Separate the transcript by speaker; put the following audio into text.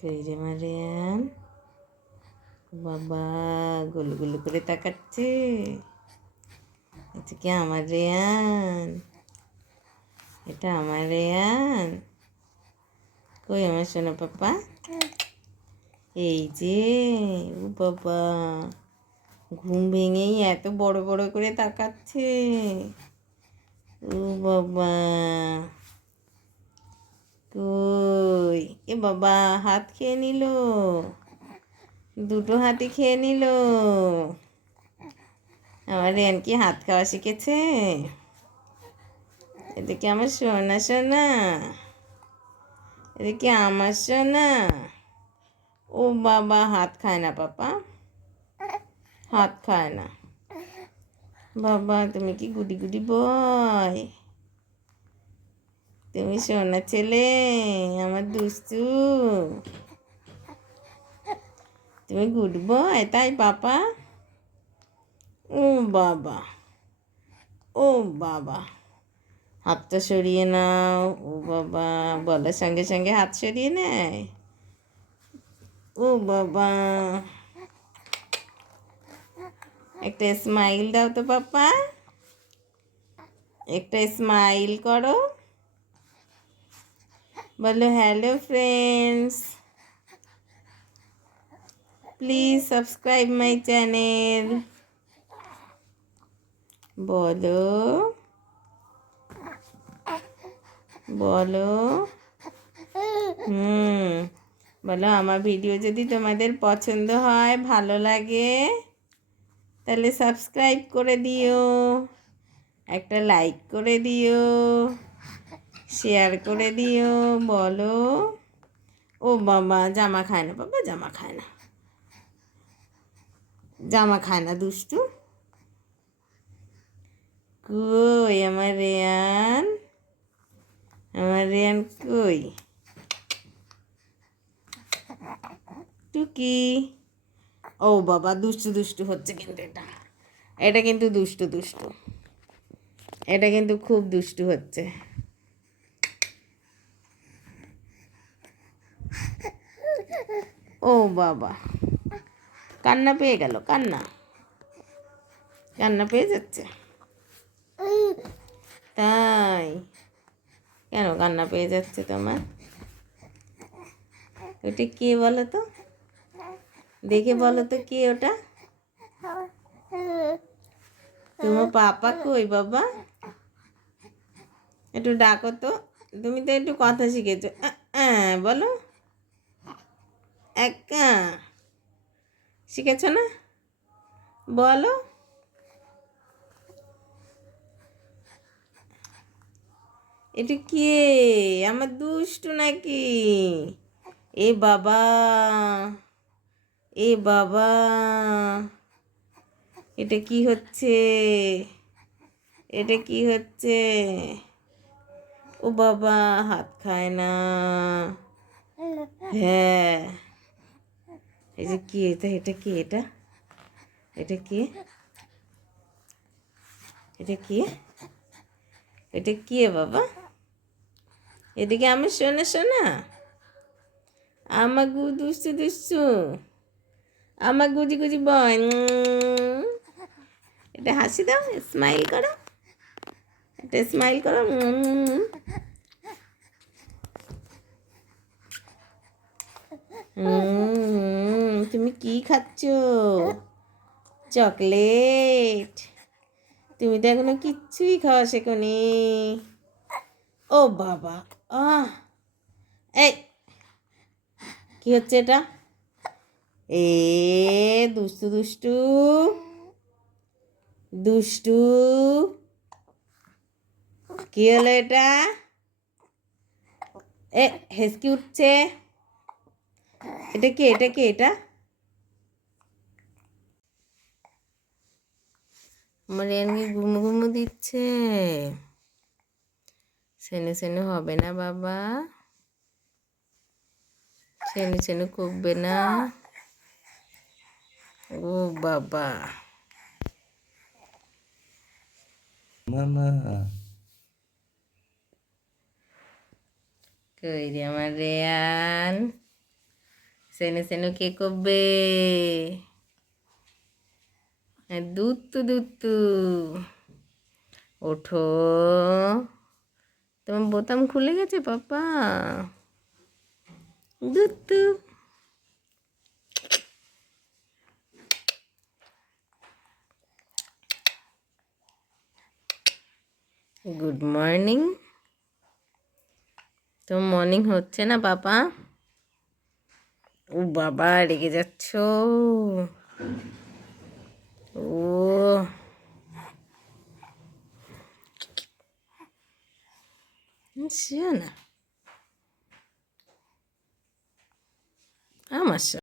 Speaker 1: কই রে মারিয়ান বাবা গুলু গুলু করে তাকাচ্ছে এটা কি আমার রেয়ান এটা আমার রেয়ান কই আমার সোনা পাপা এই যে ও বাবা ঘুম ভেঙেই এত বড় বড় করে তাকাচ্ছে ও বাবা কই? এ বাবা, হাত খেয়ে নিল। দুটো হাতে খেয়ে নিল। আমার রেন কি হাত খাওয়া শিখেছে? এদিকে আমার সোনা সোনা। এদিকে আমার সোনা। ও বাবা, হাত খায় না পাপা। হাত খায় না। বাবা, তুমি কি গুডি গুডি বয়? তুমি সোনা ছেলে, আমার দুস্তু তুমি গুড বয় তাই পাপা? ও বাবা ও বাবা। হাতটা সরিয়ে নাও, ও বাবা। বলার সঙ্গে সঙ্গে হাত সরিয়ে নেয়। ও বাবা। একটা স্মাইল দাও তো পাপা। একটা স্মাইল করো। বলো hello friends please subscribe my channel বলো বলো। হুম, বলো, আমার ভিডিও যদি তোমাদের পছন্দ হয়, ভালো লাগে, তাহলে সাবস্ক্রাইব করে দিও, একটা লাইক করে দিও। শেয়ার করে দিও, বলো। ও বাবা, জামা খায় না, বাবা, জামা খায় না। জামা খায় না, দুষ্টু। কই আমার রেয়ান? আমার রেয়ান কই? টুকি। ও বাবা, দুষ্টু দুষ্টু হচ্ছে কিন্তু এটা। এটা কিন্তু দুষ্টু দুষ্টু। এটা কিন্তু খুব দুষ্টু হচ্ছে। ও বাবা। কান্না পেয়ে গেল, কান্না। কান্না পেয়ে যাচ্ছে। তাই। কেন কান্না পেয়ে যাচ্ছে তোমার? ওটা কে বলো তো? দেখে বলো তো কে ওটা? তোমার পাপা কই বাবা? একটু ডাকো তো। তুমি তো একটু কথা শিখেছো। বলো। একা। শিখেছ না? বলো। এটা কে? আমার দুষ্টু নাকি? এ বাবা। এ বাবা। এটা কি হচ্ছে? এটা কি হচ্ছে? ও বাবা, হাত খায় না। হ্যাঁ। এই যে কি এটা? এটা কি এটা? এটা কি? এটা কি? এটা কি বাবা? এদিকে আমি শোনা শোনা? আমার গু দুষ্টু দুষ্টু। আমার গুজি গুজি বয়। এটা হাসি দাও স্মাইল করো। এটা স্মাইল করো উম। তুমি কি খাচ্ছ? চকলেট। তুমি তো এখনও কিচ্ছুই খাওয়া শেখনি। ও বাবা, আহ। এই, কি হচ্ছে এটা? এ, দুষ্টু দুষ্টু। দুষ্টু। কি হলো এটা? এ, হেসকি উঠছে। এটা কি এটা কি, এটা? আমার এমনি ঘুমু ঘুমু দিচ্ছে। সেনে সেনে হবে না বাবা। সেনে সেনে করবে না। ও বাবা।
Speaker 2: মামা।
Speaker 1: কই রে আমার রেয়ান? সেনে সেনু কে করবে? দুত্তু দুত্তু। ওঠো। তোমার বোতাম খুলে গেছে, পাপা? দুত্তু। গুড মর্নিং তো মর্নিং হচ্ছে না, পাপা? ও বাবা, রেগে যাচ্ছ। ও শিও না আমার